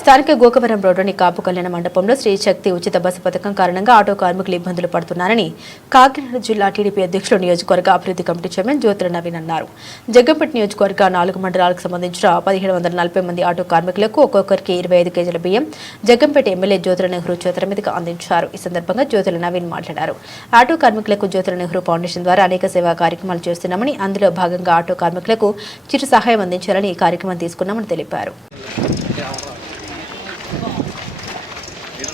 స్థానిక గోకవరం రోడ్డుని కాపు కళ్యాణ మండపంలో శ్రీ శక్తి ఉచిత బస్సు పథకం కారణంగా ఆటో కార్మికులు ఇబ్బందులు పడుతున్నారని కాకినాడ జిల్లా టీడీపీ అధ్యక్షులు నియోజకవర్గ అభివృద్ధి కమిటీ చైర్మన్ జ్యోతుల నవీన్ అన్నారు. జగ్గంపేట నియోజకవర్గ నాలుగు మండలాలకు సంబంధించిన పదిహేడు వందల నలభై మంది ఆటో కార్మికులకు ఒక్కొక్కరికి ఇరవై ఐదు కేజీల బియ్యం జగ్గంపేట ఎమ్మెల్యే జ్యోతుల నెహ్రూ చేతుల మీదుగా అందించారు. ఈ సందర్భంగా జ్యోతుల నవీన్ మాట్లాడారు. ఆటో కార్మికులకు జ్యోతుల నెహ్రూ ఫౌండేషన్ ద్వారా అనేక సేవా కార్యక్రమాలు చేస్తున్నామని అందులో భాగంగా ఆటో కార్మికులకు చిరు సహాయం అందించాలని ఈ కార్యక్రమం తీసుకున్నామని తెలిపారు.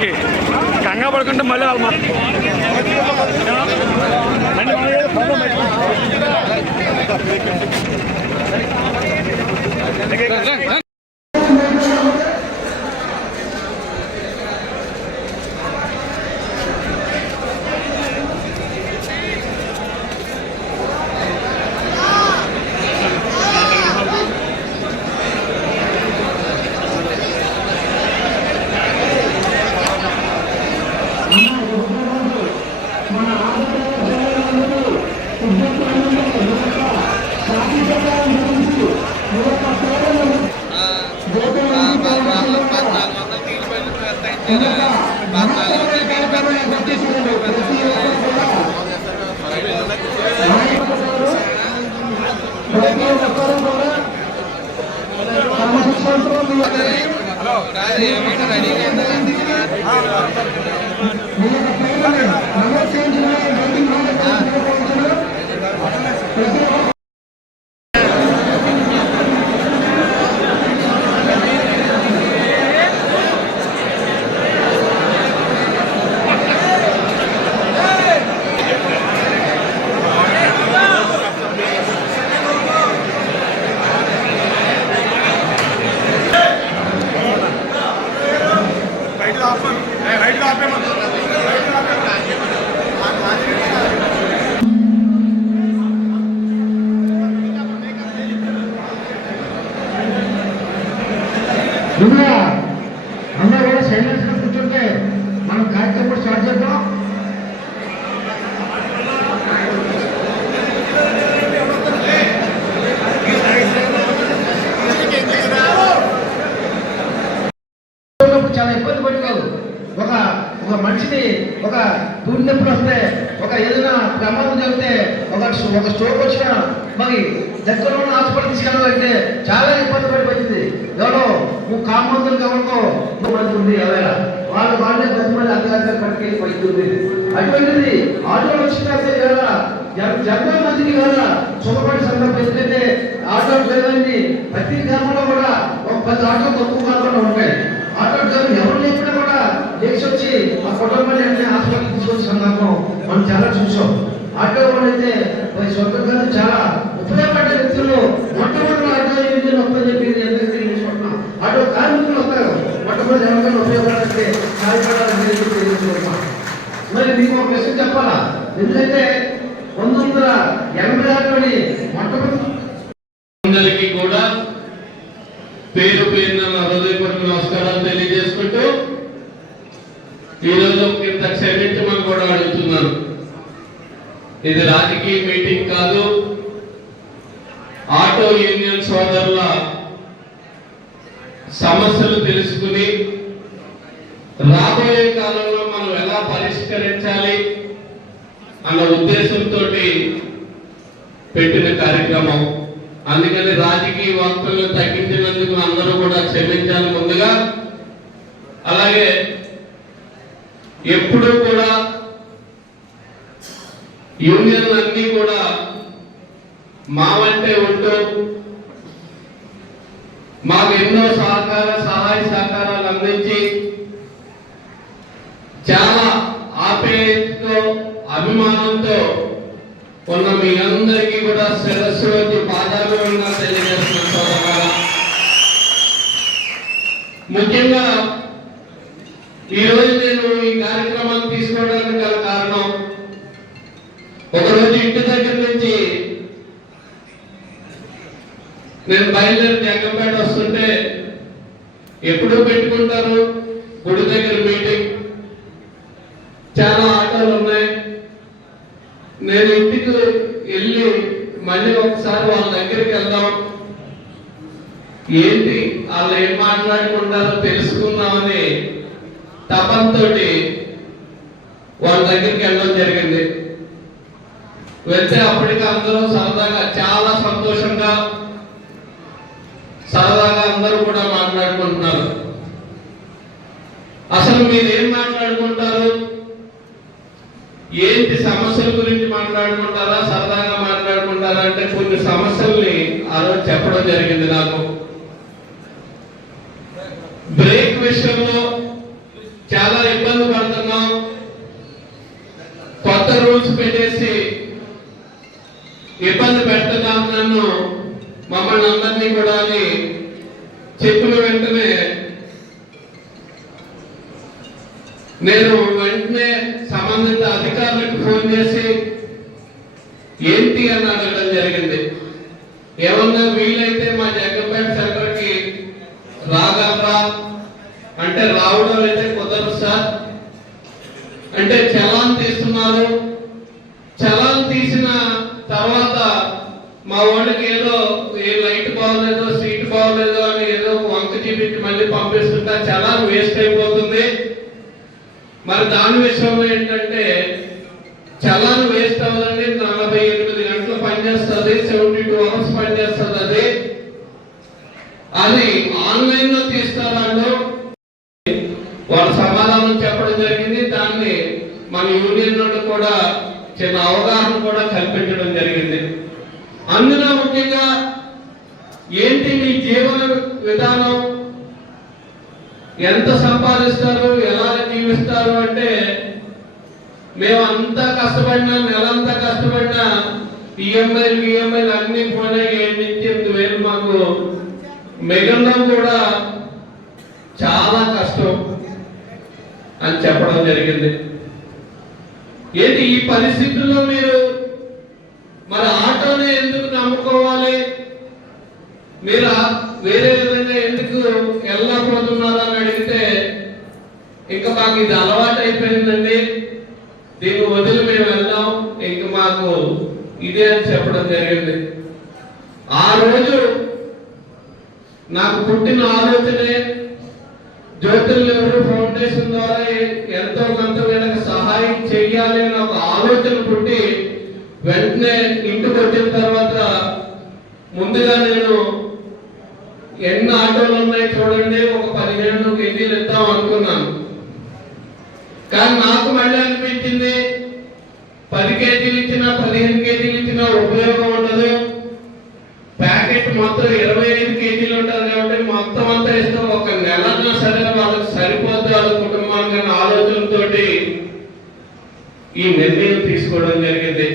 అది కెమెరాకి కంగా పడుకుంటే మళ్ళీ వాళ్ళు మొత్తం ముందుగా అందరూ కూడా సైలెన్స్లో కూర్చుంటే మనం కార్యక్రమం స్టార్ట్ చేద్దాం. చాలా ఇబ్బంది పడినారు ఒక ఒక మనిషిని ఒక పూర్తి వస్తే ఒక ఏదైనా ప్రమాదం జరిగితే ఒక ఒక స్ట్రోక్ వచ్చినా మరి దగ్గర ఉన్న హాస్పిటల్ తీసుకెళ్ళాలంటే చాలా ఇబ్బంది పడిపోయింది. ఎవరో నువ్వు కామంతులు కావడంతో పడుతుంది ఎవరైనా వాళ్ళు వాళ్ళే బతిమని అధికారులు పట్టుకెళ్ళి పడుతుంది అటువంటిది ఆటోలు వచ్చిన కదా ఎంతో మందికి కదా సుఖపడి సందర్భం ఎందుకంటే ఆటో డ్రైవర్ని ప్రతి గ్రామంలో కూడా ఒక పది ఆటో తక్కువ కాకుండా ఉంటాయి. ఆటో డ్రైవర్ ఎవరు లేకుండా కూడా లేచి వచ్చి ఆ కుటుంబాన్ని అంటే హాస్పిటల్ తీసుకొచ్చే సందర్భం మనం చాలా చూసాం. ఆటో వాళ్ళు అయితే మరి చాలా ఉపయోగపడే వ్యక్తులు మొట్టమొదటి ఆటో యూనియన్ వస్తుందని చెప్పి నేను ఆటో కార్మికులు వస్తారు మొట్టమొదటి ఎవరికైనా ఉపయోగపడాలంటే తెలియజేసుకుంటున్నాం మరి మీకు ఒక విషయం చెప్పాలా? ఎందుకంటే పంతొమ్మిది వందల ఎనభై ఆరులోని మొట్టమొదటి అందరికీ కూడా పేరు పేరున నా హృదయపూర్వక నమస్కారాలు తెలియజేసుకుంటూ ఈరోజు ఇంత క్షమించమని కూడా అడుగుతున్నాను ఇది రాజకీయ మీటింగ్ కాదు ఆటో యూనియన్ సోదరుల సమస్యలు తెలుసుకుని రాబోయే కాలంలో మనం ఎలా పరిష్కరించాలి అన్న ఉద్దేశంతో పెట్టిన కార్యక్రమం అందుకని రాజకీయ వార్తలను తగ్గించినందుకు అందరూ కూడా క్షమించాలి ముందుగా అలాగే ఎప్పుడూ కూడా యూనియన్లు అన్ని కూడా మావంటే ఉంటూ మాకు ఎన్నో సహకార సహాయ సహకారాలు అందించి చాలా ఆప్యాయతతో అభిమానంతో ఉన్న మీ అందరికీ కూడా శిరస్సు వచ్చి పాదాలు తెలియజేస్తున్నాను ముఖ్యంగా ఈరోజు నేను ఈ కార్యక్రమాన్ని తీసుకోవడానికి గల కారణం ఒకరోజు ఇంటి దగ్గర నుంచి నేను బయలుదేరి జగ్గంపేట వస్తుంటే ఎప్పుడు పెట్టుకుంటారు గుడి దగ్గర మీటింగ్. చాలా ఆటోలు ఉన్నాయి. నేను ఇంటికి వెళ్ళి మళ్ళీ ఒకసారి వాళ్ళ దగ్గరికి వెళ్దాం. ఏంటి వాళ్ళు ఏం మాట్లాడుకుంటారో తెలుసుకుందామని తపంతో వాళ్ళ దగ్గరికి వెళ్ళడం జరిగింది. వెళ్తే అప్పటికి అందరూ సరదాగా చాలా సంతోషంగా సరదాగా అందరూ కూడా మాట్లాడుకుంటున్నారు. అసలు మీరు ఏం మాట్లాడుకుంటారు? ఏంటి సమస్యల గురించి మాట్లాడుకుంటారా? సరదాగా మాట్లాడుకుంటారా? అంటే కొన్ని సమస్యల్ని ఆ రోజు చెప్పడం జరిగింది నాకు బ్రేక్ విషయంలో చాలా ఇబ్బంది పడుతున్నాం కొత్త రూల్స్ పెట్టేసి ఇబ్బంది పెడుతున్నాం నన్ను మమ్మల్ని అందరినీ కూడా అని చెప్పిన వెంటనే నేను వెంటనే సంబంధిత అధికారులకు ఫోన్ చేసి ఏంటి అని అడగడం జరిగింది ఏమన్నా వీలైతే మా జగ్గంపేట సెంటర్కి రాగలరా అంటే రావడం అయితే కుదరదు సార్. అంటే చలాన్ తీస్తున్నారు. చలాన్ తీసిన తర్వాత మా వాడికి ఏదో ఏ లైట్ బాగోలేదో సీట్ బాగోలేదో అని ఏదో వంక చూపించి మళ్ళీ పంపిస్తుంటే చలాన్ వేస్ట్ అయిపోతుంది. మరి దాని విషయంలో ఏంటంటే చలాన్ వేస్ట్ అవ్వదండి నలభై ఎనిమిది గంటలు పనిచేస్తుంది సెవెంటీ టూ అవర్స్ పనిచేస్తుంది అది అది ఆన్లైన్లో తీస్తారాళ్ళు వాళ్ళ సమాధానం చెప్పడం జరిగింది దాన్ని మన యూనియన్ నుండి కూడా చిన్న అవగాహన కూడా కల్పించడం జరిగింది అందులో ముఖ్యంగా ఏంటి మీ జీవన విధానం ఎంత సంపాదిస్తారు ఎలా జీవిస్తారు అంటే మేము అంతా కష్టపడినా నెలంతా కష్టపడినా ఈఎంఐలు ఈఎంఐలు అన్ని పోయినాయి. ఏడు నుంచి ఎనిమిది వేలు మాకు మిగలడం కూడా చాలా కష్టం అని చెప్పడం జరిగింది. ఏంటి ఈ పరిస్థితుల్లో మీరు మరి ఆటోనే ఎందుకు నమ్ముకోవాలి? మీరు వేరే విధంగా ఎందుకు వెళ్ళకపోతున్నారు అని అడిగితే ఇంకా మాకు ఇది అలవాటు అయిపోయిందండి దీన్ని వదిలి మేము వెళ్దాం ఇంక మాకు ఇదే అని చెప్పడం జరిగింది. ఆ రోజు నాకు పుట్టిన ఆలోచనే జ్యోతిర్లింగ ఫౌండేషన్ ద్వారా ఎంతో కొంత వీళ్ళకి సహాయం చేయాలి అని ఒక ఆలోచన పుట్టి వెంటనే ఇంటికి వచ్చిన తర్వాత ముందుగా నేను ఎన్ని ఆటోలు ఉన్నాయి చూడండి ఒక పదిహేను కేజీలు ఇద్దాం అనుకున్నాను. కానీ నాకు మళ్ళీ అనిపించింది పది కేజీలు ఇచ్చినా పదిహేను కేజీలు ఇచ్చినా ఉపయోగం ఉండదు. ప్యాకెట్ మొత్తం ఇరవై ఐదు కేజీలు ఉంటుంది కాబట్టి మొత్తం అంతా ఇస్తాం. ఒక నెలన్నా సరే వాళ్ళకి సరిపోద్ది వాళ్ళ కుటుంబానికి అనే ఆలోచనతోటి ఈ నిర్ణయం తీసుకోవడం జరిగింది.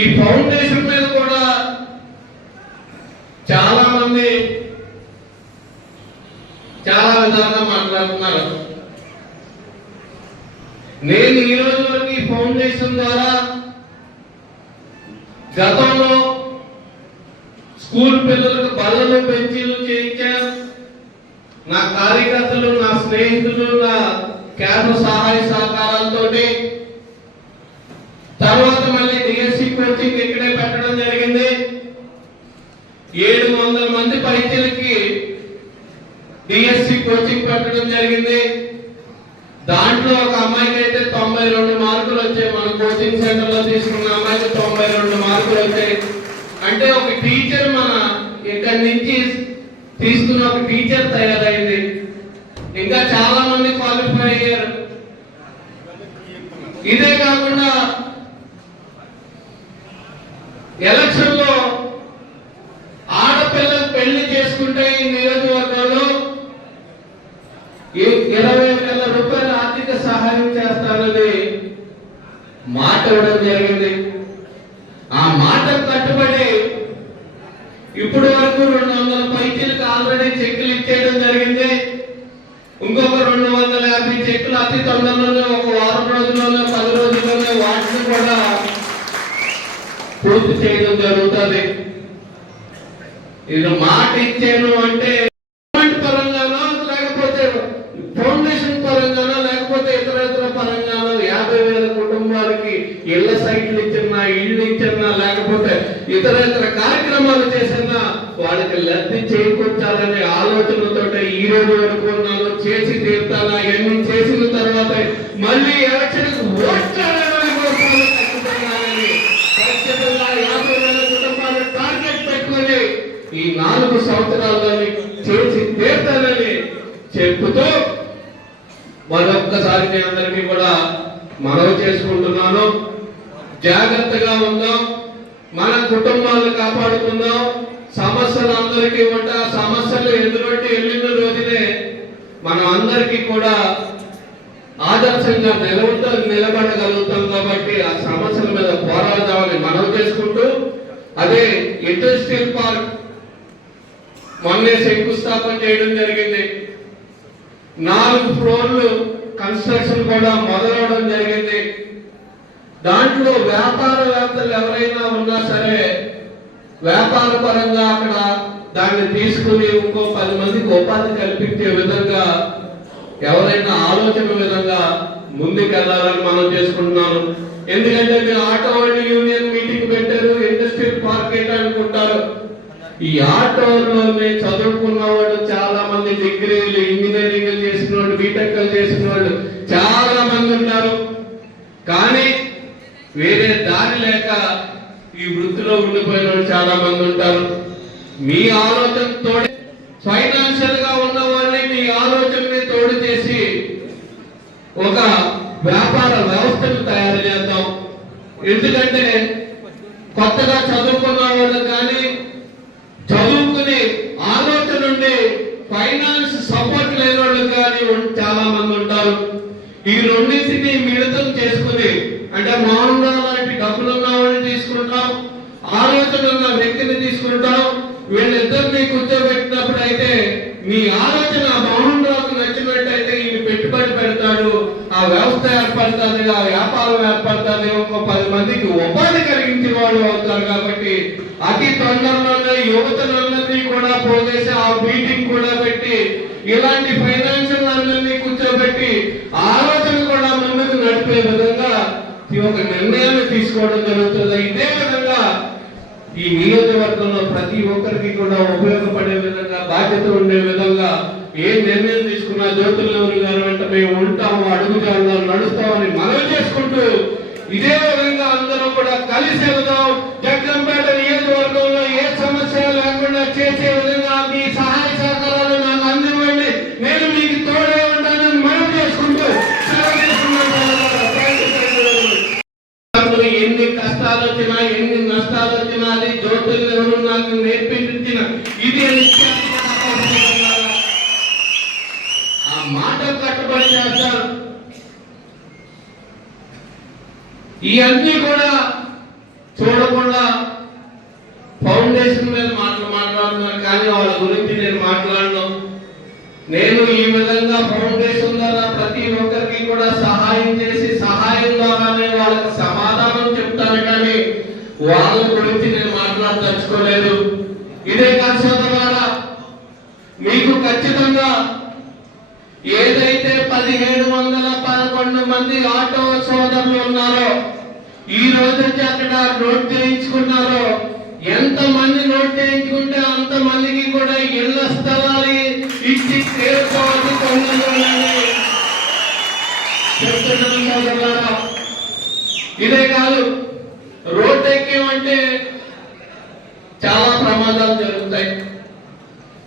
ఈ ఫౌండేషన్ మీద కూడా చాలా మంది చాలా విధాలుగా మాట్లాడుతున్నారు నేను ఈ రోజు ఫౌండేషన్ ద్వారా గతంలో స్కూల్ పిల్లలకు బల్లలు బెంచీలు చేయించాం. నా కార్యకర్తలు నా స్నేహితులు నా కేంద్ర సహాయ సహకారాలతో తర్వాత మళ్ళీ డిఎస్సి కోచింగ్ ఇక్కడే పెట్టడం జరిగింది. ఏడు వందల మంది పైద్యులకి డిఎస్సి కోచింగ్ పెట్టడం జరిగింది. దాంట్లో ఒక అమ్మాయికి అయితే తొంభై రెండు మార్కులు వచ్చాయి. మన కోచింగ్ సెంటర్లో తీసుకున్న అమ్మాయికి తొంభై రెండు మార్కులు వచ్చాయి. అంటే ఒక టీచర్ మన ఇక్కడి నుంచి తీసుకున్న ఒక టీచర్ తయారైంది. ఇంకా చాలా మంది క్వాలిఫై అయ్యారు ఇదే కాకుండా ఎలక్షన్లో ఆడపిల్లలు పెళ్ళి చేసుకుంటే ఈ నియోజకవర్గంలో ఈ- ఇరవై వేల రూపాయల ఆర్థిక సహాయం చేస్తానని మాట ఇవ్వడం జరిగింది ఆ మాట కట్టుబడి ఇప్పటి వరకు రెండు వందల పైచీలకు ఆల్రెడీ చెక్కులు ఇచ్చేయడం జరిగింది ఇంకొక రెండు వందల యాభై చెక్కులు అతి తొందరలోనే ఒక వారం రోజుల్లోనే పది రోజుల్లోనే వాటిని కూడా పూర్తి చేయడం జరుగుతుంది. ఇది మాట ఇచ్చాను అంటే గవర్నమెంట్ పరంగానో లేకపోతే ఫౌండేషన్ పరంగానో లేకపోతే ఇతర ఇతర పరంగానో యాభై వేల కుటుంబాలకి ఇళ్ళ సైట్లు ఇచ్చినా ఇళ్ళు ఇచ్చినా లేకపోతే ఇతర ఇతర కార్యక్రమాలు చేసినా వాళ్ళకి లబ్ధి చేకూర్చాలనే ఆలోచనతో ఈ రోజు వరకు చేసి తీర్తానా ఇవన్నీ చేసి తర్వాత మళ్ళీ ఎలక్షన్ ఓట్లాడాలని కోరుతున్నాను ఖచ్చితంగానని. ఖచ్చితంగా యాభై వేల కుటుంబాలు టార్గెట్ పెట్టుకొని ఈ నాలుగు సంవత్సరాల్లో చేసి తీర్తానని చెప్పుతూ మరొక్కసారి మీ అందరికీ కూడా మనవి చేసుకుంటున్నాను జాగ్రత్తగా ఉందాం మన కుటుంబాలను కాపాడుకుందాం సమస్యలు అందరికీ ఉంటా సమస్యలు ఎదురొట్టి వెళ్ళిన రోజునే మనం అందరికీ కూడా ఆదర్శంగా నిలబడ నిలబడగలుగుతాం కాబట్టి ఆ సమస్యల మీద పోరాడదామని మనం చేసుకుంటూ అదే ఇండస్ట్రియల్ పార్క్ మొన్నే శంకుస్థాపన చేయడం జరిగింది. నాలుగు ఫ్లోర్లు కన్స్ట్రక్షన్ కూడా మొదలవడం జరిగింది. దాంట్లో వ్యాపారవేత్తలు ఎవరైనా ఉన్నా సరే వ్యాపార పరంగా అక్కడ దాన్ని తీసుకుని ఇంకో పది మందికి ఉపాధి కల్పించే విధంగా ఎవరైనా ఆలోచన విధంగా ముందుకెళ్ళాలని మనం చేసుకుంటున్నాను. ఎందుకంటే మీరు ఆటో వాళ్ళు యూనియన్ మీటింగ్ పెట్టారు ఇండస్ట్రియల్ పార్క్ ఏంటి అనుకుంటారు ఈ ఆటోలోనే చదువుకున్న వాళ్ళు చాలా మంది డిగ్రీలు ఇంజనీరింగ్ చేసిన వాళ్ళు బీటెక్ చేసిన వాళ్ళు చాలా మంది ఉన్నారు. కానీ వేరే దారి లేక ఈ వృత్తిలో ఉండిపోయిన వాళ్ళు చాలా మంది ఉంటారు. మీ ఆలోచనతో ఫైనాన్షియల్గా ఉన్న వాళ్ళని మీ ఆలోచనని తోడు చేసి ఒక వ్యాపార వ్యవస్థను తయారు చేద్దాం. ఎందుకంటే కొత్తగా చదువు వాళ్ళు కానీ చదువుకుని ఆలోచన ఉండి ఫైనాన్స్ సపోర్ట్ లేని వాళ్ళు కానీ ఉం- చాలా మంది ఉంటారు ఈ రెండింటిని మిళితం చేసుకుని అంటే మౌనంగా లాంటి డబ్బులు ఉన్న వాళ్ళని తీసుకుంటాం ఆలోచన ఉన్న వ్యక్తిని తీసుకుంటాం వీళ్ళిద్దరిని కూర్చోబెట్టినప్పుడు అయితే మీ ఆలోచన మౌనంరాకు నచ్చినట్టయితే ఈ పెట్టుబడి పెడతాడు ఆ వ్యవస్థ ఏర్పడుతుంది ఆ వ్యాపారం ఏర్పడుతుంది ఒక పది మందికి ఉపాధి కలిగించే వాళ్ళు అవుతారు కాబట్టి అతి తొందరలోనే యువతనందరినీ కూడా పోగేసి ఆ మీటింగ్ కూడా పెట్టి ఇలాంటి ఫైనాన్షియల్ అందరినీ కూర్చోబెట్టి ఆలోచన కూడా ముందుకు నడిపే విధంగా ఈ ఒక నిర్ణయాన్ని తీసుకోవడం జరుగుతుంది. ఇదే విధంగా ఈ నియోజకవర్గంలో ప్రతి ఒక్కరికి కూడా ఉపయోగపడే విధంగా బాధ్యత ఉండే విధంగా ఏ నిర్ణయం తీసుకున్నా జ్యోతులూరి గారు వెంట మేము ఉంటాము అడుగుతాము నడుస్తామని మనవి చేసుకుంటూ ఇదే విధంగా అందరూ కూడా కలిసి వెళ్దాం. జగ్గంపేట నియోజకవర్గంలో ఏ సమస్య లేకుండా చేసే నాకు నేర్పించిన ఇది ఆ మాట కట్టుబడి చేస్తారు ఇవన్నీ కూడా చూడకుండా ఫౌండేషన్ మీద మాటలు మాట్లాడుతున్నారు కానీ వాళ్ళ గురించి నేను మాట్లాడను నేను ఈ విధంగా ఫౌండేషన్ ద్వారా ప్రతి ఒక్కరికి కూడా సహాయం చేసి సహాయం ద్వారానే వాళ్ళకి సమాధానం చెప్తాను కానీ వాళ్ళ గురించి నేను మాట్లాడదలుచుకోలేదు ఇదే కాదు ద్వారా మీకు ఖచ్చితంగా ఏదైతే పదిహేడు వందల పదకొండు మంది ఆటో సోదరులు ఉన్నారో ఈ రోజు వచ్చి అక్కడ నోట్ చేయించుకున్నారో ఎంత మంది నోట్ చేయించుకుంటే అంత మందికి కూడా ఇళ్ళ స్థలాలు ఇచ్చి తీర్చుకోవాల్సి చెప్తున్నాను సోదరులారా. ఇదే కాదు రోడ్ ఎక్కేమంటే చాలా ప్రమాదాలు జరుగుతాయి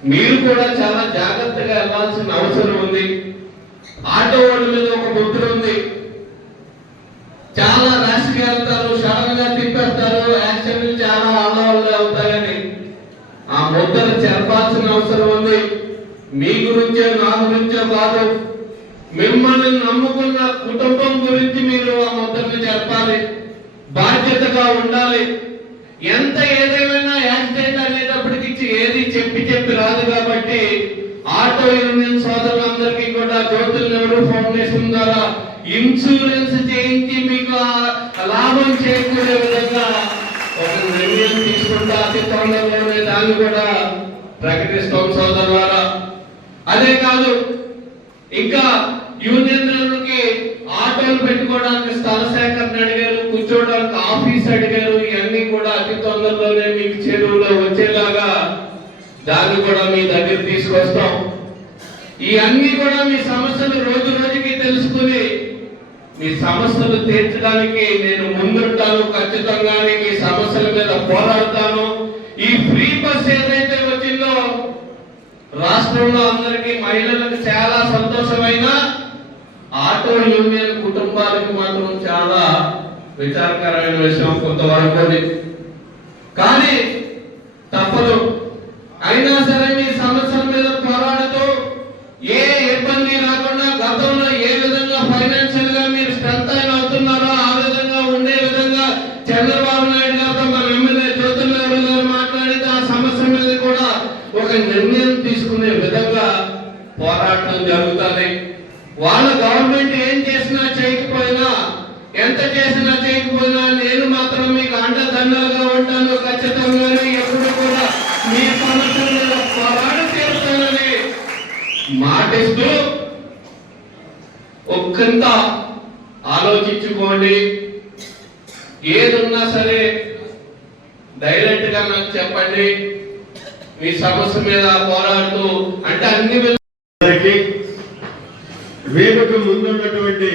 మీరు కూడా చాలా జాగ్రత్తగా వెళ్ళాల్సిన అవసరం ఉంది ఆటో వాళ్ళ మీద ఒక ముద్ర ఉంది చాలా ర్యాష్గా వెళ్తారు సడన్గా తిప్పేస్తారు యాక్సిడెంట్లు చాలా అల్లవల్లే అవుతాయని ఆ ముద్రను చెరపాల్సిన అవసరం ఉంది. మీ గురించే నా గురించే కాదు మిమ్మల్ని నమ్ముకున్న కుటుంబం గురించి మీరు ఆ ముద్రని చెప్పాలి. బాధ్యతగా ఉండాలి. ఎంత ఏదేమైనా యాక్సిడెంట్ అనేటప్పటికి ఏది చెప్పి చెప్పి రాదు కాబట్టి ఆటో యూనియన్ సోదరులందరికీ కూడా జ్యోతుల నెహ్రూ ఫౌండేషన్ ద్వారా ఇన్సూరెన్స్ చేయించి మీకు లాభం చేకూరే విధంగా ఒక నిర్ణయం తీసుకుంటా అతి త్వరలోనే దాన్ని కూడా ప్రకటిస్తాం సోదరులారా. అదే కాదు ఇంకా యూనియన్లకి ఆటోలు పెట్టుకోవడానికి స్థల సేకరణ అడిగారు కూర్చోవడానికి ఆఫీస్ అడిగారు ఇవన్నీ కూడా అతి తొందరలోనే మీకు చేరువులో వచ్చేలాగా దాన్ని కూడా మీ దగ్గర తీసుకొస్తాం. ఈ అన్ని కూడా మీ సమస్యలు రోజు రోజుకి తెలుసుకుని మీ సమస్యలు తీర్చడానికి నేను ముందుంటాను. ఖచ్చితంగానే మీ సమస్యల మీద పోరాడతాను. ఈ ఫ్రీ బస్ ఏదైతే రాష్ట్రంలో అందరికీ మహిళలకు చాలా సంతోషమైన ఆటో యూనియన్ కుటుంబాలకు మాత్రం చాలా విచారకరమైన విషయం కొంతవరకు కానీ తప్పదు. అయినా సరే మీ సమస్యల మీద పోరాడుతూ ఏ ఇబ్బంది రాకుండా గతంలో ఏ విధంగా ఫైనాన్షియల్గా మీరు స్ట్రెంత్ అయిన అవుతున్నారో ఆ విధంగా ఉండే విధంగా చంద్రబాబు నాయుడు గారితో మన ఎమ్మెల్యే జ్యోతిర్నారాయణ గారు మాట్లాడితే ఆ సమస్య మీద కూడా ఒక నిర్ణయం తీసుకునే విధంగా పోరాటం జరుగుతుంది వాళ్ళ గవర్నమెంట్ ఏం చేసినా చేయకపోయినా ఎంత చేసినా చేయకపోయినా నేను మాత్రం మీకు అండదండలుగా ఉంటాను ఖచ్చితంగానే ఎప్పుడు కూడా మీ సమస్యల మీద పోరాటం చేస్తానని మాటిస్తూ ఒక్కంత ఆలోచించుకోండి. ఏదున్నా సరే డైరెక్ట్గా నాకు చెప్పండి. మీ సమస్య మీద పోరాడుతూ అంటే అన్ని వేదిక ముందున్నటువంటి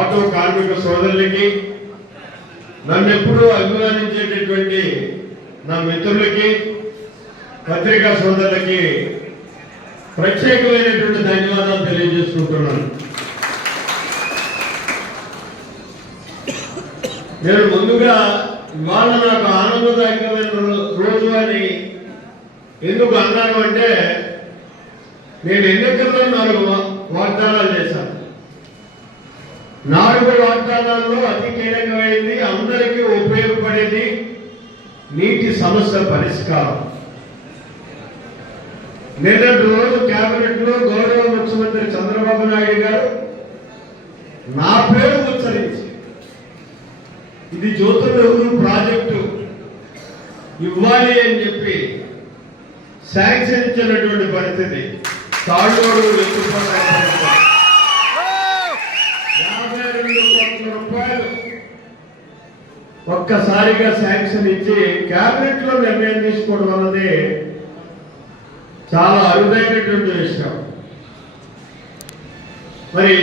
ఆటో కార్మిక సోదరులకి నన్ను ఎప్పుడూ అభిమానించేటటువంటి నా మిత్రులకి పత్రికా సోదరులకి ప్రత్యేకమైనటువంటి ధన్యవాదాలు తెలియజేసుకుంటున్నాను. నేను ముందుగా ఇవాళ నాకు ఆనందదాయకమైన రోజు అని ఎందుకు అన్నాను అంటే నేను ఎన్నికల్లో నాలుగు వాగ్దానాలు చేశాను. నాలుగు వాగ్దానాల్లో అతి కీలకమైంది అందరికీ ఉపయోగపడేది నీటి సమస్య పరిష్కారం. నిన్నటి రోజు క్యాబినెట్లో గౌరవ ముఖ్యమంత్రి చంద్రబాబు నాయుడు గారు నా పేరు ఇది జ్యోతిర్నగరు ప్రాజెక్టు. ఇవ్వాలి అని చెప్పి శాంక్షన్ ఇచ్చినటువంటి పరిస్థితి. తాడుగోడు యాభై రెండు కోట్ల రూపాయలు ఒక్కసారిగా శాంక్షన్ ఇచ్చి క్యాబినెట్లో నిర్ణయం తీసుకోవడం అన్నది చాలా అరుదైనటువంటి విషయం. మరి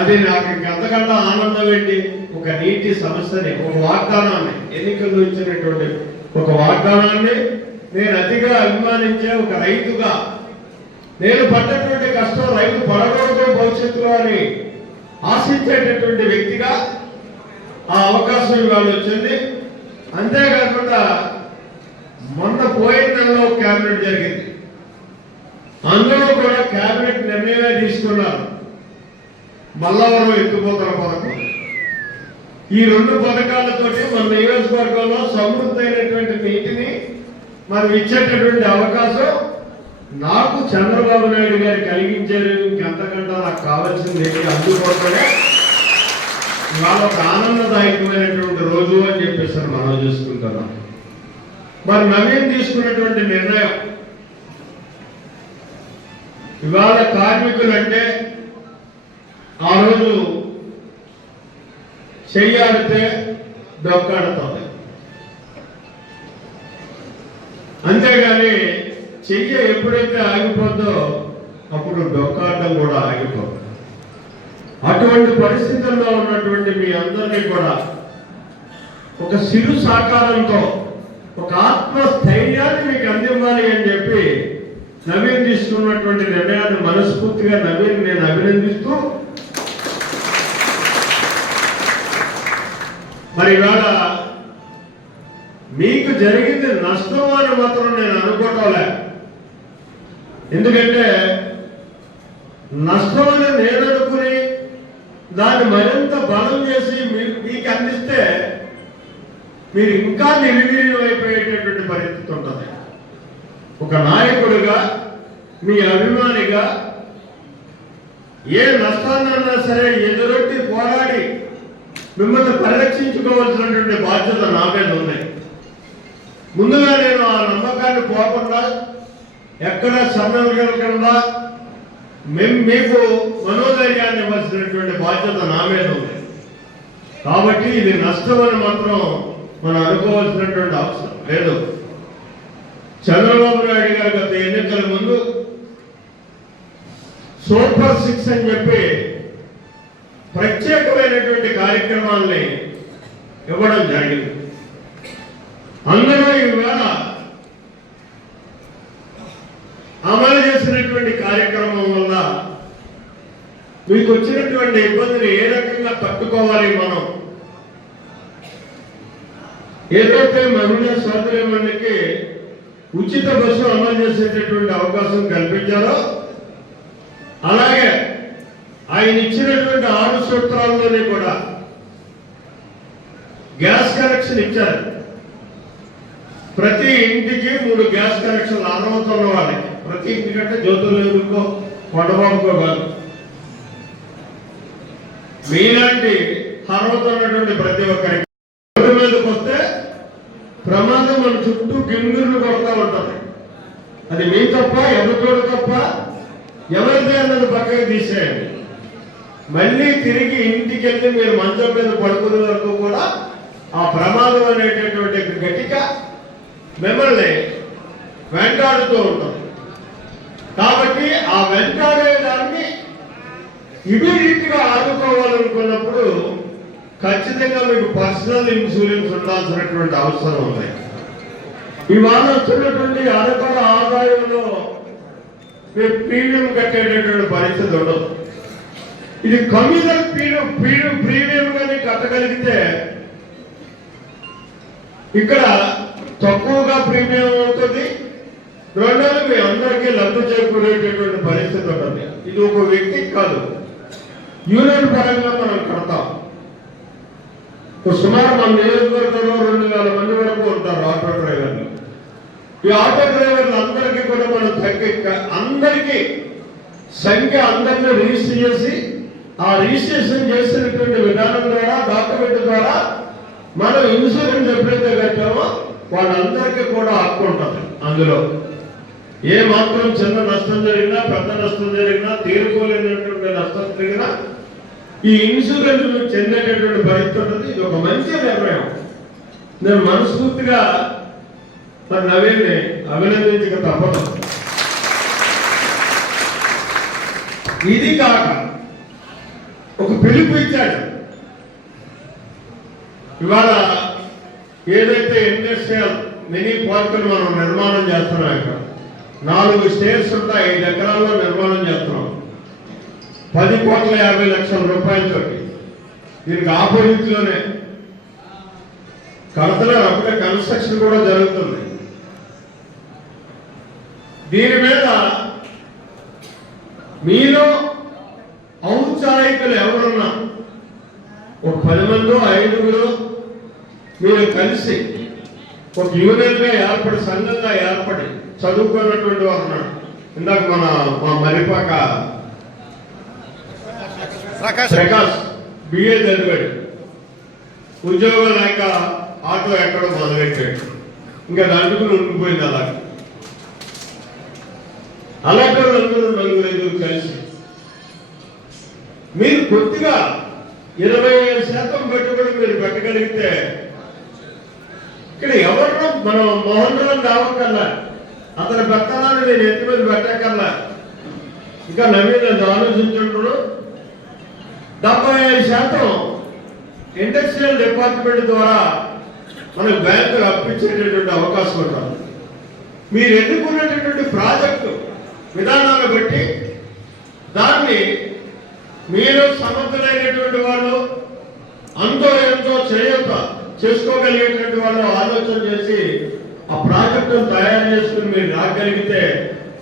అది నాకు ఇంకంతకన్నా ఆనందం ఏంటి? ఒక నీటి సమస్యని ఒక వాగ్దానాన్ని ఎన్నికల్లో ఇచ్చినటువంటి ఒక వాగ్దానాన్ని నేను అతిగా అభిమానించే ఒక రైతుగా నేను పడ్డటువంటి కష్టం రైతు పడకూడదు భవిష్యత్తులో అని ఆశించేటటువంటి వ్యక్తిగా ఆ అవకాశం ఇవాళ వచ్చింది. అంతేకాకుండా మొన్న పోయిన నెలలో క్యాబినెట్ జరిగింది. అందులో కూడా క్యాబినెట్ నిర్ణయమే తీసుకున్నారు. మల్లవరం ఎత్తుపోతల పథకం ఈ రెండు పథకాలతోటి మన నియోజకవర్గంలో అయినటువంటి నీటిని మనం ఇచ్చేటటువంటి అవకాశం నాకు చంద్రబాబు నాయుడు గారు కలిగించారు. ఇంకెంతకంటే నాకు కావాల్సింది ఏంటి? అందుకోసమే ఇవాళ ఒక ఆనందదాయకమైనటువంటి రోజు అని చెప్పేసి మనం చూసుకుంటున్నాం. మరి నవీన్ తీసుకున్నటువంటి నిర్ణయం ఇవాళ కార్మికులు అంటే ఆ రోజు చెయ్యాడితే డొక్కాడుతుంది అంతేగాని చెయ్య ఎప్పుడైతే ఆగిపోద్దో అప్పుడు డొక్కాడడం కూడా ఆగిపోతుంది అటువంటి పరిస్థితుల్లో ఉన్నటువంటి మీ అందరినీ కూడా ఒక సిరు సాకారంతో ఒక ఆత్మస్థైర్యాన్ని మీకు అందివ్వాలి అని చెప్పి నవీన్ తీసుకున్నటువంటి నిర్ణయాన్ని మనస్ఫూర్తిగా నవీన్ నేను అభినందిస్తూ మరి ఇవాళ మీకు జరిగింది నష్టం అని మాత్రం నేను అనుకోవటంలే. ఎందుకంటే నష్టం అని నేను అనుకుని దాన్ని మరింత బలం చేసి మీకు అందిస్తే మీరు ఇంకా నిర్వీర్యం అయిపోయేటటువంటి పరిస్థితి ఉంటుంది. ఒక నాయకుడిగా మీ అభిమానిగా ఏ నష్టాన్నైనా సరే ఎదురొట్టి పోరాడి మిమ్మల్ని పరిరక్షించుకోవాల్సినటువంటి బాధ్యత నా మీద ఉంది ముందుగా నేను ఆ నమ్మకాన్ని పోకుండా ఎక్కడ సన్నగలకుండా మేము మీకు మనోధైర్యాన్ని ఇవ్వాల్సినటువంటి బాధ్యత నా మీద ఉంది. కాబట్టి ఇది నష్టమని మాత్రం మనం అనుకోవాల్సినటువంటి అవసరం లేదు. చంద్రబాబు నాయుడు గారు గత ఎన్నికల ముందు సూపర్ సిక్స్ అని చెప్పి ప్రత్యేకమైనటువంటి కార్యక్రమాల్ని ఇవ్వడం జరిగింది. అందులో ఈవేళ అమలు చేసినటువంటి కార్యక్రమం వల్ల మీకు వచ్చినటువంటి ఇబ్బందిని ఏ రకంగా తట్టుకోవాలి మనం? ఏదైతే మహిళా సోదరిమణికి ఉచిత బస్సు అమలు చేసేటటువంటి అవకాశం కల్పించారో అలాగే ఆయన ఇచ్చినటువంటి ఆరు సూత్రాల్లోనే కూడా గ్యాస్ కనెక్షన్ ఇచ్చారు. ప్రతి ఇంటికి మూడు గ్యాస్ కనెక్షన్లు అర్హత ఉన్న వాళ్ళకి. ప్రతి ఇంటికంటే జ్యోతులకో కొండబాబుకో కాదు. మీలాంటి అర్హత ఉన్నటువంటి ప్రతి ఒక్కరికి రోడ్డు మీదకి వస్తే ప్రమాదం మన చుట్టూ గింగిర్లు కొడతా ఉంటుంది. అది మీ తప్ప ఎవరితోడు తప్ప ఎవరిదే అన్నది పక్కకి తీసేయండి. మళ్ళీ తిరిగి ఇంటికి వెళ్ళి మీరు మంచం మీద పడుకునే వరకు కూడా ఆ ప్రమాదం అనేటటువంటి గట్టిక మిమ్మల్ని వెంటాడుతూ ఉంటుంది. కాబట్టి ఆ వెంటాడే దాన్ని ఇమీడియట్గా ఆదుకోవాలనుకున్నప్పుడు ఖచ్చితంగా మీకు పర్సనల్ ఇన్సూరెన్స్ ఉండాల్సినటువంటి అవసరం ఉంది. ఇవాళ వచ్చినటువంటి అరకొర ఆదాయంలో మీరు ప్రీమియం కట్టేటటువంటి పరిస్థితి ఉండదు. ఇది కమిషన్ ప్రీమియం ప్రీమియం ప్రీమియం కానీ కట్టగలిగితే ఇక్కడ తక్కువగా ప్రీమియం అవుతుంది. రెండోది మీ అందరికీ లబ్ధి చేకూరేటటువంటి పరిస్థితి ఉంటుంది. ఇది ఒక వ్యక్తికి కాదు. యూనియన్ పరంగా మనం కడతాం. సుమారు మన నియోజకవర్గంలో రెండు వేల మంది వరకు ఉంటారు ఆటో డ్రైవర్లు. ఈ ఆటో డ్రైవర్లు అందరికీ కూడా మనం తగ్గి అందరికీ సంఖ్య అందరినీ రిజిస్టర్ చేసి ఆ రిజిస్ట్రేషన్ చేసినటువంటి విధానం ద్వారా డాక్యుమెంట్ ద్వారా మనం ఇన్సూరెన్స్ ఎప్పుడైతే కట్టామో వాళ్ళందరికీ కూడా హక్కు ఉంటుంది అందులో. ఏ మాత్రం చిన్న నష్టం జరిగినా పెద్ద నష్టం జరిగినా తీరుకోలేనటువంటి నష్టం జరిగినా ఈ ఇన్సూరెన్స్ చెందేటటువంటి పరిస్థితి ఉంటుంది. ఇది ఒక మంచి నిర్ణయం. నేను మనస్ఫూర్తిగా మరి నవీన్ని అభినందించక తప్పదు. ఇది కాక ఒక పిలుపు ఇచ్చాడు. ఇవాళ ఏదైతే ఇండస్ట్రియల్ మినీ పార్కులు మనం నిర్మాణం చేస్తున్నాం ఇక్కడ నాలుగు స్టేట్స్ ఉంటాయి ఐదు ఎకరాల్లో నిర్మాణం చేస్తున్నాం. పది కోట్ల యాభై లక్షల రూపాయలతో దీనికి ఆపోజిట్లోనే కడతలో అప్పుడే కన్స్ట్రక్షన్ కూడా జరుగుతుంది. దీని మీద మీలో ఔత్సాహికులు ఎవరున్నా? ఒక పది మందో ఐదుగురు మీరు కలిసి ఒక యూనియన్గా ఏర్పడి సంఘంగా ఏర్పడి చదువుకున్నటువంటి వారు ఉన్నారు. ఇందాక మన మా మరిపాక ప్రకాష్. బిఏ చదివాడు. ఉద్యోగం లేక ఆటో ఎక్కడో మొదలెట్టాడు. ఇంకా దాంట్లో ఉండిపోయింది అలా అలాంటి వాళ్ళందరూ నలుగురు ఐదుగురు కలిసి మీరు కొద్దిగా ఇరవై ఐదు శాతం పెట్టుబడి మీరు పెట్టగలిగితే ఇక్కడ ఎవరు మనం మోహన్ రావు రావక్కర్లా అతని పెత్తనాన్ని నేను ఎత్తి మీద పెట్టక్కర్లా. ఇంకా నవీన్ అది ఆలోచించుంటాడు డెబ్బై ఐదు శాతం ఇండస్ట్రియల్ డిపార్ట్మెంట్ ద్వారా మనకు బ్యాంకులు అప్పించేటటువంటి అవకాశం ఉంటుంది. మీరు ఎన్నుకున్నటువంటి ప్రాజెక్టు విధానాలు బట్టి దాన్ని మీరు సమర్థులైనటువంటి వాళ్ళు అంతో ఎంతో చేయక చేసుకోగలిగేటువంటి వాళ్ళు ఆలోచన చేసి ఆ ప్రాజెక్టును తయారు చేసుకుని మీరు రాగలిగితే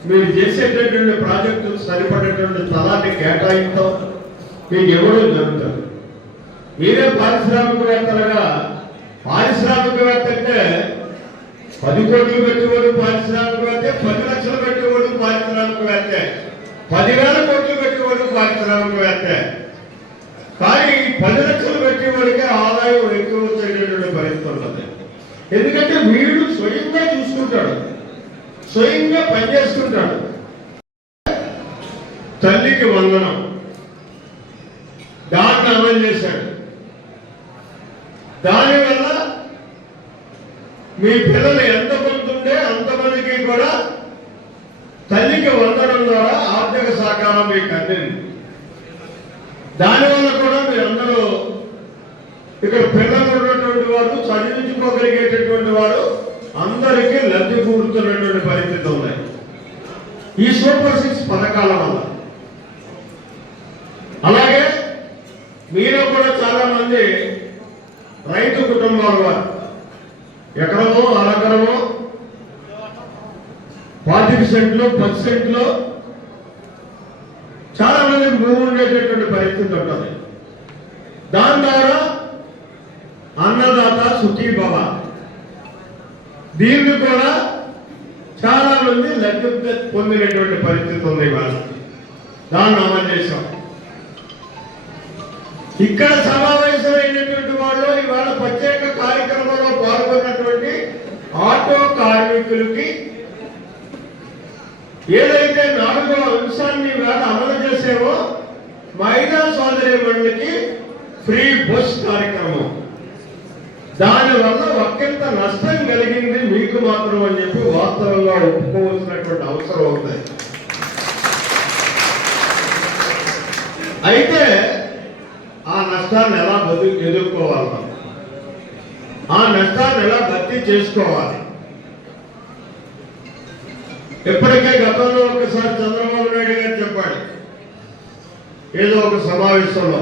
మీరు చేసేటటువంటి ప్రాజెక్టు సరిపడేటువంటి స్థలాన్ని కేటాయిస్తాం. మీకు ఇవ్వడం జరుగుతుంది మీరే పారిశ్రామికవేత్తలుగా. పారిశ్రామికవేత్త అంటే పది కోట్లు పెట్టుబడి పారిశ్రామికవేత్త పది లక్షలు పెట్టుబడి పారిశ్రామికవేత్త పదివేల కోట్లు వరకు పారిశ్రామిక కానీ పది లక్షలు పెట్టే వరకే ఆదాయం ఎక్కువ వచ్చేటటువంటి పరిస్థితి ఉంటుంది ఎందుకంటే వీడు స్వయంగా చూసుకుంటాడు. స్వయంగా పనిచేసుకుంటాడు తల్లికి వందనం. దాన్ని అమలు చేశాడు. దానివల్ల మీ పిల్లలు ఎంతమంది ఉంటే అంతమందికి కూడా తల్లికి వందనం ద్వారా ఆర్థిక సహకారం దానివల్ల కూడా మీరందరూ ఇక్కడ పిల్లలు ఉన్నటువంటి వారు చదివించుకోగలిగేటటువంటి వారు అందరికీ లబ్ధి కూడుతున్నటువంటి పరిస్థితి ఉన్నాయి. ఈ సూపర్ సిక్స్ పథకాల వల్ల. అలాగే మీలో కూడా చాలా మంది రైతు కుటుంబాల వారు ఎకరమో అరకరమో పాతిక సెంట్లు పది సెంట్లు ఉండేటటువంటి పరిస్థితి ఉంటుంది. దాని ద్వారా అన్నదాత సుఖీ భవ దీన్ని కూడా చాలా మంది లబ్ధి పొందినటువంటి పరిస్థితి ఉంది ఇవాళ. దాన్ని అమలు చేశాం. ఇక్కడ సమావేశమైనటువంటి వాళ్ళు ఇవాళ ప్రత్యేక కార్యక్రమంలో పాల్గొన్నటువంటి ఆటో కార్మికులకి ఏదైతే నాలుగో అంశాన్ని వేళ అమలు చేసేవో మహిళా సోదరి మండలికి ఫ్రీ బస్ కార్యక్రమం. దానివల్ల ఒకంత నష్టం కలిగింది మీకు మాత్రం అని చెప్పి వాస్తవంగా ఒప్పుకోవాల్సినటువంటి అవసరం ఉంది. అయితే ఆ నష్టాన్ని ఎలా బతు ఎదుర్కోవాలి ఆ నష్టాన్ని ఎలా భర్తీ చేసుకోవాలి? ఇప్పటికే గతంలో ఒకసారి చంద్రబాబు ఏదో ఒక సమావేశంలో.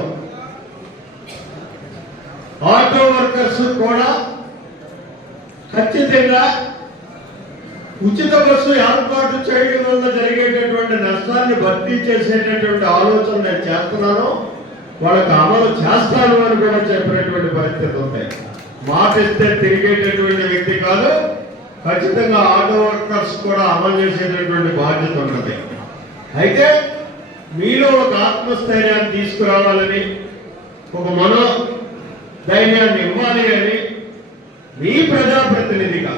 ఆటో వర్కర్స్ కూడా ఖచ్చితంగా ఉచిత బస్సు ఏర్పాటు చేయడం వల్ల జరిగేటటువంటి నష్టాన్ని భర్తీ చేసేటటువంటి ఆలోచన నేను చేస్తున్నాను. వాళ్ళకు అమలు చేస్తాను అని కూడా చెప్పినటువంటి పరిస్థితి ఉంటాయి. మాట ఇస్తే తిరిగేటటువంటి వ్యక్తి కాదు ఖచ్చితంగా ఆటో వర్కర్స్ కూడా అమలు చేసేటటువంటి బాధ్యత ఉన్నది. అయితే మీలో ఒక ఆత్మస్థైర్యాన్ని తీసుకురావాలని ఒక మనో ధైర్యాన్ని ఇవ్వాలి అని మీ ప్రజాప్రతినిధిగా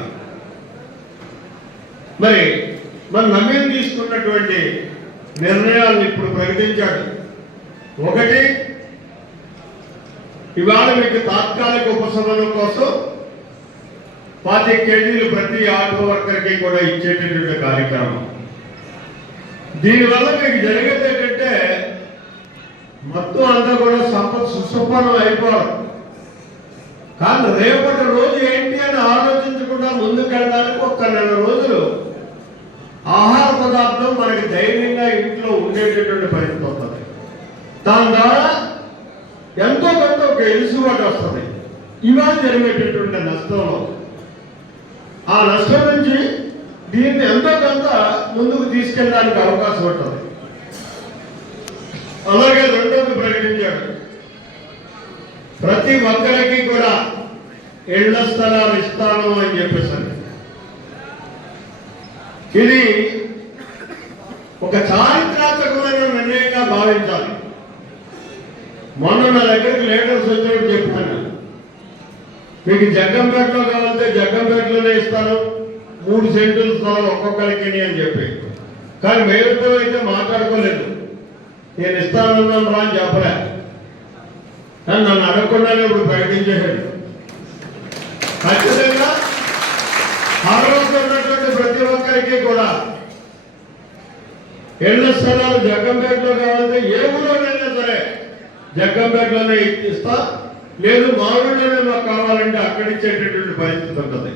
మరి మన నమ్మిన తీసుకున్నటువంటి నిర్ణయాలను ఇప్పుడు ప్రకటించాడు. ఒకటి ఇవాళ మీకు తాత్కాలిక ఉపశమనం కోసం పాతి కేజీలు ప్రతి ఆటో వర్కర్కి కూడా ఇచ్చేటటువంటి కార్యక్రమం. దీనివల్ల మీకు జరిగేది ఏంటంటే మొత్తం అంతా కూడా సంపద సుసంపన్నం అయిపోవడం. కానీ రేపటి రోజు ఏంటి అని ఆలోచించకుండా ముందుకెళ్ళడానికి ఒక్క నెల రోజులు ఆహార పదార్థం మనకి ధైర్యంగా ఇంట్లో ఉండేటటువంటి పరిస్థితి వస్తుంది. దాని ద్వారా ఎంతో కొంత ఒక ఎలుసుబాటు వస్తుంది. ఇవాళ జరిగేటటువంటి నష్టంలో. ఆ నష్టం నుంచి దీన్ని ఎంతో కొంత ముందుకు తీసుకెళ్ళడానికి అవకాశం ఉంటుంది. అలాగే రెండోది ప్రకటించాడు. ప్రతి ఒక్కరికి కూడా ఇళ్ళ స్థలాలు ఇస్తాను అని చెప్పేసి ఇది ఒక చారిత్రాత్మకమైన నిర్ణయంగా భావించాలి. మొన్న నా దగ్గరికి లేటర్స్ వచ్చినప్పుడు చెప్పాను మీకు జగ్గంపేటలో కావాలంటే జగ్గంపేటలోనే ఇస్తాను. మూడు సెంటులు స్థలం ఒక్కొక్కరికి అని చెప్పి. కానీ మేలుతో అయితే మాట్లాడుకోలేదు. నేను ఇస్తానన్నాను రా అని చెప్పలే. కానీ నన్ను అడగకుండానే ఇప్పుడు ప్రకటించేశాడు. ఖచ్చితంగా ఆరోగ్య ఉన్నటువంటి ప్రతి ఒక్కరికి కూడా ఇళ్ళ స్థలాలు జగ్గంపేటలో కావాలంటే ఏ ఊళ్ళోనైనా సరే జగ్గంపేటలోనే ఇస్తా. లేదు మా ఊళ్ళోనే మాకు కావాలంటే అక్కడిచ్చేటటువంటి పరిస్థితి ఉంటుంది.